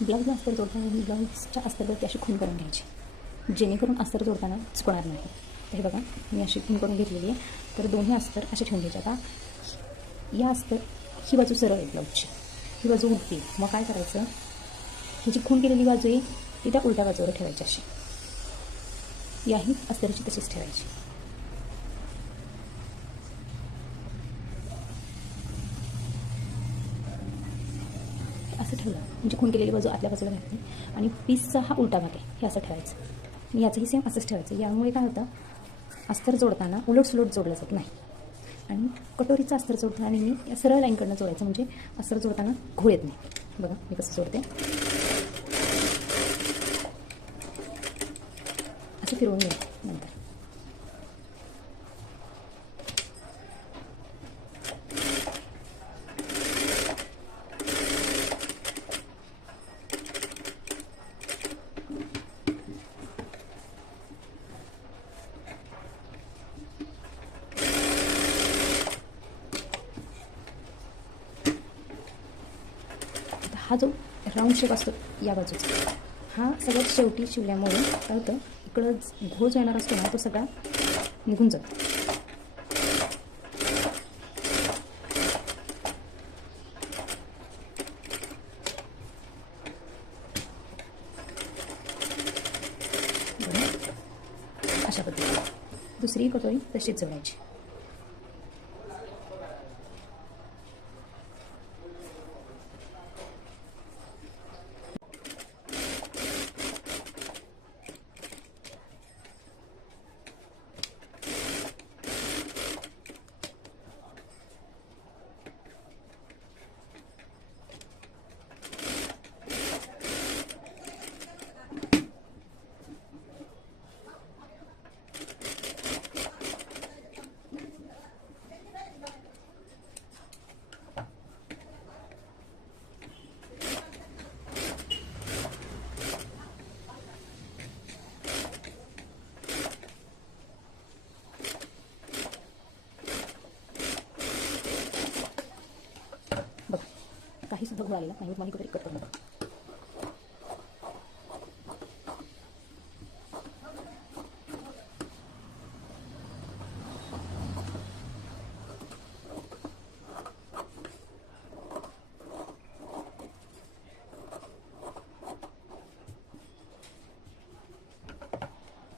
ब्लाऊजला अस्तर जोडताना ब्लाऊजच्या अस्तरवरती अशी खून करून घ्यायची, जेणेकरून अस्तर जोडताना चुकणार नाही. तर हे बघा मी अशी खून करून घेतलेली आहे. तर दोन्ही अस्तर असे ठेवून घ्यायचे. आता या अस्तर ही बाजू सरळ आहे ब्लाऊजची, ही बाजू उलटी. मग काय करायचं, ही जी खून केलेली बाजू आहे ती त्या उलट्या बाजूवर ठेवायची अशी. याही अस्तरची तशीच ठेवायची. असं ठेवलं म्हणजे खून केलेली बाजू आतल्या बाजूला घातली आणि पीसचा हा उलटा भाग आहे हे असं ठेवायचं. याचंही सेम असंच ठेवायचं. यामुळे काय होतं, अस्तर जोडताना उलटसुलट जोडलं जात नाही. आणि कटोरीचं अस्तर जोडताना नेहमी सरळ लाईनकडनं जोडायचं, म्हणजे अस्तर जोडताना घोळ येत नाही. बघा मी कसं जोडते, असं फिरवून घ्या. नंतर हा जो राऊंड शेप असतो या बाजूचा, हा सगळ्यात शेवटी शिवल्यामुळे काय होतं, इकडं घोळ जो येणार असतो ना तो सगळा निघून जातो. अशा पद्धतीने दुसरी कटोरी तशीच जोडायची. काही सुद्धा घोळ आलेला नाही. मला कुठे कट करून बघा.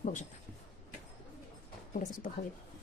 बघू शकता थोडंसं सुद्धा घोळ येत